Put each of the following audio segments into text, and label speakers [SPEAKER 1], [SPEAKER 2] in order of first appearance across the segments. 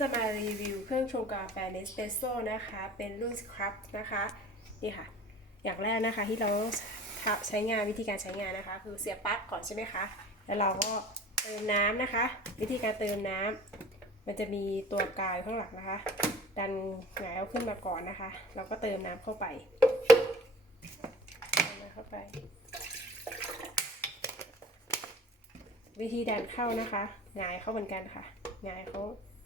[SPEAKER 1] จะมารีวิวเครื่องชงกาแฟเนสเปรสโซ่นะคะ เป็นรุ่นสครับนะคะนี่ค่ะ อย่างแรกนะคะที่เราใช้งานวิธีการใช้งานนะคะ คือเสียบปลั๊กก่อนใช่ไหมคะ แล้วเราก็เติมน้ำนะคะ วิธีการเติมน้ำมันจะมีตัวกาวอยู่ข้างหลังนะคะ ดันหงายเอาขึ้นมาก่อนนะคะ เราก็เติมน้ำเข้าไปเติมน้ำเข้าไป วิธีดันเข้านะคะหงายเข้าเหมือนกันค่ะหงายเขา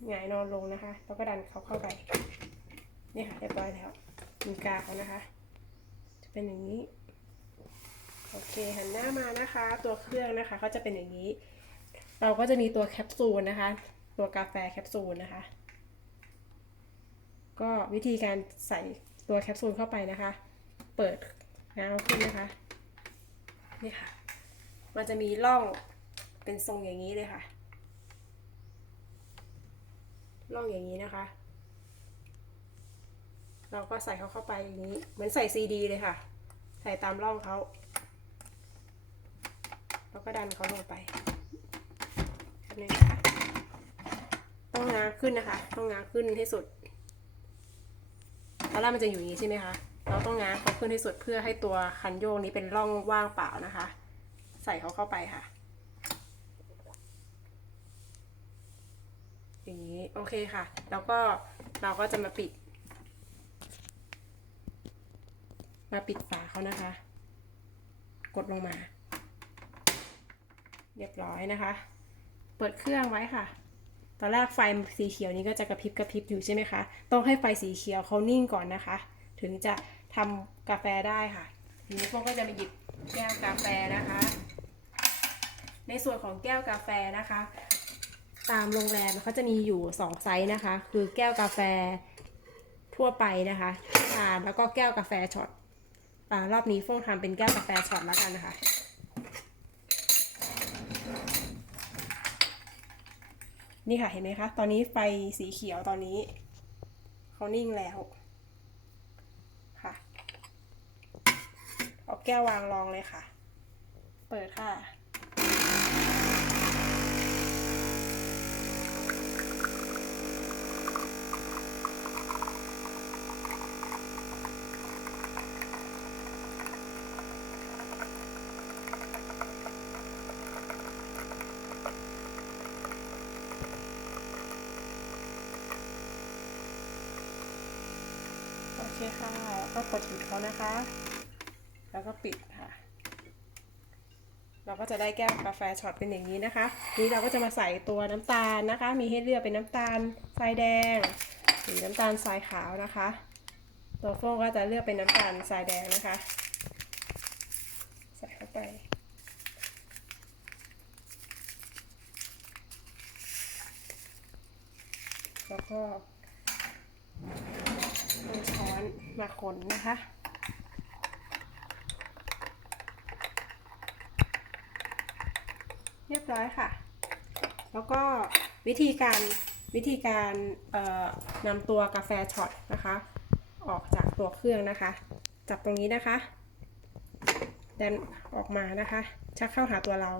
[SPEAKER 1] หงายนอนลงนะคะ แล้วก็ดันเขาเข้าไปนี่ค่ะเรียบร้อยแล้วมีกาเขานะคะ จะเป็นอย่างนี้ โอเคหันหน้ามานะคะ ตัวเครื่องนะคะเขาจะเป็นอย่างนี้ เราก็จะมีตัวแคปซูลนะคะ ตัวกาแฟแคปซูลนะคะ ก็วิธีการใส่ตัวแคปซูลเข้าไปนะคะ เปิดน้ำขึ้นนะคะ นี่ค่ะ มันจะมีร่องเป็นทรงอย่างนี้เลยค่ะ ร่องอย่างนี้นะคะ เราก็ใส่เขาเข้าไปอย่างนี้ เหมือนใส่ซีดีเลยค่ะ ใส่ตามร่องเขาแล้วก็ดันเขาลงไปแบบนี้นะคะ ต้องง้างขึ้นนะคะ ต้องง้างขึ้นให้สุดตอนแรกมันจะอยู่อย่างนี้ใช่ไหมคะ เราต้องง้างเขาขึ้นให้สุดเพื่อให้ตัวคันโยกนี้เป็นร่องว่างเปล่านะคะ ใส่เขาเข้าไปค่ะ อย่างนี้โอเคค่ะ แล้วก็เราก็จะมาปิด มาปิดฝาเขานะคะ กดลงมา เรียบร้อยนะคะ เปิดเครื่องไว้ค่ะตอนแรกไฟสีเขียวนี้ก็จะกระพริบกระพริบอยู่ใช่ไหมคะ ต้องให้ไฟสีเขียวเขานิ่งก่อนนะคะ ถึงจะทำกาแฟได้ค่ะทีนี้พวกก็จะมาหยิบแก้วกาแฟนะคะ ในส่วนของแก้วกาแฟนะคะ ตามโรงแรมเขาจะมีอยู่ 2 ไซส์นะคะ คือแก้วกาแฟทั่วไปนะคะที่ทานแล้วก็แก้วกาแฟช็อตรอบนี้ฟงทำเป็นแก้วกาแฟช็อตแล้วกันนะคะนี่ค่ะเห็นไหมคะ ตอนนี้ไฟสีเขียวตอนนี้เขานิ่งแล้วค่ะ เอาแก้ววางรองเลยค่ะ เปิดค่ะ เคค่ะแล้วก็กดหยุดเขานะคะ แล้วก็ปิดค่ะ เราก็จะได้แก้วกาแฟช็อตเป็นอย่างนี้นะคะ นี้เราก็จะมาใส่ตัวน้ำตาลนะคะ มีให้เลือกเป็นน้ำตาลทรายแดง หรือน้ำตาลทรายขาวนะคะ ตัวโฟงก็จะเลือกเป็นน้ำตาลทรายแดงนะคะ ใส่เข้าไปแล้วก็ เอาช้อนมาคนนะคะ เรียบร้อยค่ะ แล้วก็วิธีการวิธีการเอ่อนำตัวกาแฟช็อตนะคะ ออกจากตัวเครื่องนะคะ จับตรงนี้นะคะดันออกมานะคะ ชักเข้าหาตัวเรา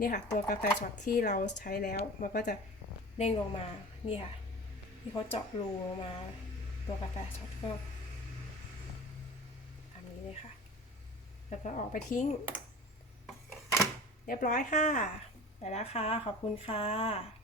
[SPEAKER 1] นี่ค่ะ ตัวกาแฟช็อตที่เราใช้แล้ว มันก็จะเด้งลงมานี่ค่ะที่เขาเจาะรูลงมา ตัวกาแฟสดก็ทำนี้เลยค่ะ แล้วก็ออกไปทิ้ง เรียบร้อยค่ะ ไปแล้วค่ะ ขอบคุณค่ะ